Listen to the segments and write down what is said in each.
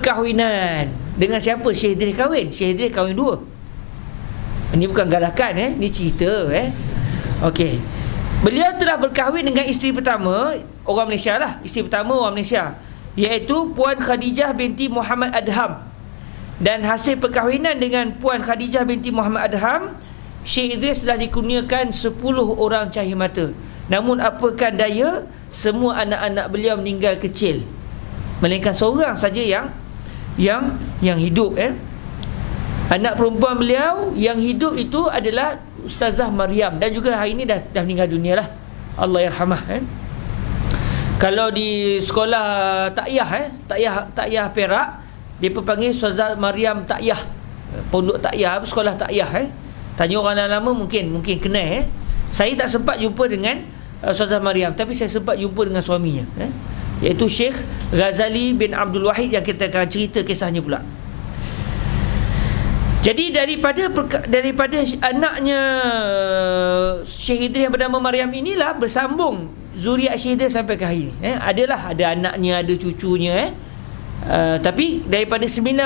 perkahwinan. Dengan siapa Syekh Idris kahwin? Syekh Idris kahwin dua. Ini bukan galakan, ini cerita. Okey. Beliau telah berkahwin dengan isteri pertama, orang Malaysia lah, isteri pertama orang Malaysia, iaitu Puan Khadijah binti Muhammad Adham. Dan hasil perkahwinan dengan Puan Khadijah binti Muhammad Adham, Syekh Idris telah dikurniakan 10 orang cahaya mata. Namun apakah daya, semua anak-anak beliau meninggal kecil, melainkan seorang saja yang hidup. Anak perempuan beliau yang hidup itu adalah Ustazah Maryam, dan juga hari ini dah meninggal dunia lah, Allah yarhamah. Kalau di sekolah takyah Perak, dia panggil Ustazah Maryam Takyah, pondok takyah, sekolah takyah. Tanya orang lama mungkin kenal. Saya tak sempat jumpa dengan Ustazah Maryam, tapi saya sempat jumpa dengan suaminya, iaitu Syekh Ghazali bin Abdul Wahid, yang kita akan cerita kisahnya pula. Jadi daripada anaknya Syekh Idris yang bernama Maryam inilah bersambung zuriat Syekh Idris sampai ke hari ini. Ada anaknya, ada cucunya. Tapi daripada 9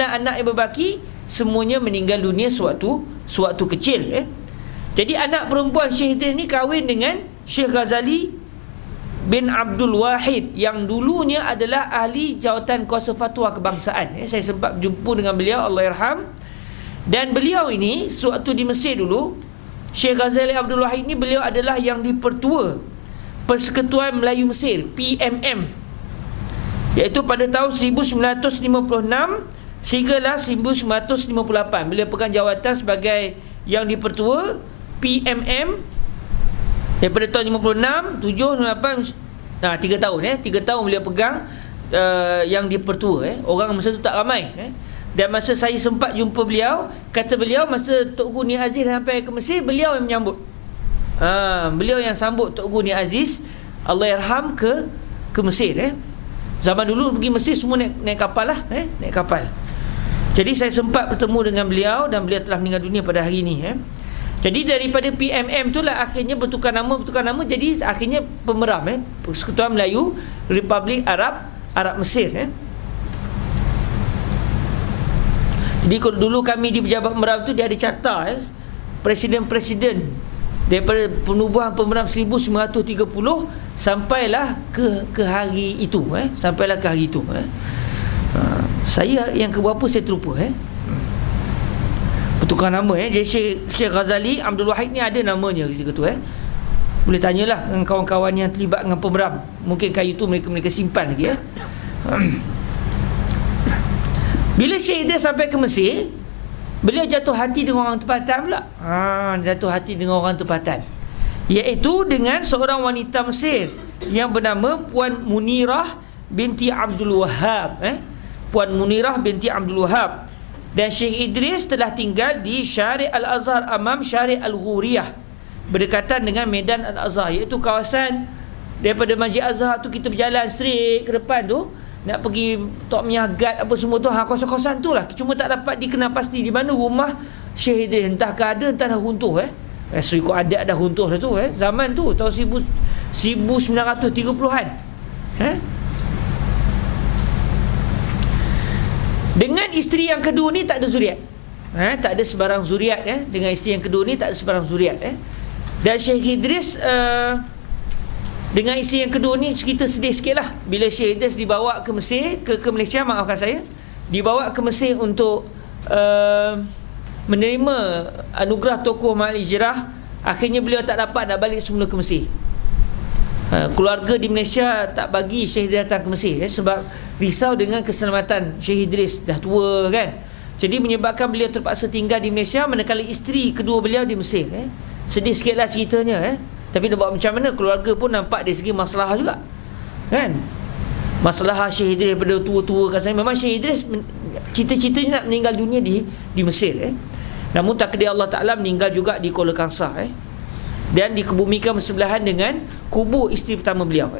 anak yang berbaki, semuanya meninggal dunia sewaktu kecil. Jadi anak perempuan Syekh Idris ni kahwin dengan Syekh Ghazali bin Abdul Wahid, yang dulunya adalah ahli jawatan kuasa fatwa kebangsaan. Saya sempat berjumpa dengan beliau, Allah yarham. Dan beliau ini sewaktu di Mesir dulu, Syekh Ghazali Abdul Wahid ni, beliau adalah yang dipertua Persekutuan Melayu Mesir, PMM, iaitu pada tahun 1956 sehinggalah 1958. Beliau pegang jawatan sebagai yang dipertua PMM daripada tahun 56, 7, 8, 3 tahun 3 tahun beliau pegang yang dipertua. Orang masa tu tak ramai. Dan masa saya sempat jumpa beliau, kata beliau masa Tok Guru Ni Aziz sampai ke Mesir, beliau yang menyambut. Beliau yang sambut Tok Guru Ni Aziz, Allah yarham, ke Mesir. Zaman dulu pergi Mesir semua naik kapal lah, naik kapal. Jadi saya sempat bertemu dengan beliau, dan beliau telah meninggal dunia pada hari ini. Jadi daripada PMM itulah akhirnya bertukar nama, jadi akhirnya Pemeram, Persekutuan Melayu Republik Arab Mesir. Jadi dulu kami di Pejabat Pemeram tu, dia ada carta presiden-presiden daripada penubuhan Pemeram 1930 sampailah ke hari itu. Sampailah ke hari itu. Saya yang keberapa saya terlupa. Bertukar nama. Jadi Syekh Ghazali Abdul Wahid ni ada namanya ketika tu. Boleh tanyalah dengan kawan-kawan yang terlibat dengan Pemeram. Mungkin kayu tu mereka simpan lagi. Bila Syekh Idris sampai ke Mesir, beliau jatuh hati dengan orang tempatan pula. Jatuh hati dengan orang tempatan, iaitu dengan seorang wanita Mesir yang bernama Puan Munirah binti Abdul Wahab. Puan Munirah binti Abdul Wahab. Dan Syekh Idris telah tinggal di Syari' Al-Azhar Amam Syari' Al-Ghuriyah, berdekatan dengan Medan Al-Azhar, iaitu kawasan daripada Masjid Azhar tu, kita berjalan straight ke depan tu, nak pergi Tok Miagat apa semua tu, kawasan-kawasan tu lah. Cuma tak dapat dikenal pasti di mana rumah Syekh Idris. Entahkah ada, entah dah runtuh. Ikut adat dah runtuh dah tu. Zaman tu tahun 1930-an. Dengan isteri yang kedua ni tak ada zuriat. Tak ada sebarang zuriat. Dengan isteri yang kedua ni tak ada sebarang zuriat. Dan Syekh Idris dengan isteri yang kedua ni kita sedih sikit lah. Bila Syekh Idris dibawa ke Mesir, ke Malaysia, maafkan saya, dibawa ke Mesir untuk menerima anugerah tokoh Mahal Hijrah. Akhirnya beliau tak dapat nak balik semula ke Mesir. Keluarga di Malaysia tak bagi Syekh Idris datang ke Mesir, sebab risau dengan keselamatan Syekh Idris, dah tua kan. Jadi menyebabkan beliau terpaksa tinggal di Malaysia, manakala isteri kedua beliau di Mesir. Sedih sikitlah ceritanya. Tapi nak buat macam mana, keluarga pun nampak dari segi masalah juga kan. Masalah Syekh Idris daripada tua-tua kan. Memang Syekh Idris cita-citanya nak meninggal dunia di Mesir. Namun takdir Allah Ta'ala meninggal juga di Kuala Kangsar, dan dikebumikan bersebelahan dengan kubur isteri pertama beliau.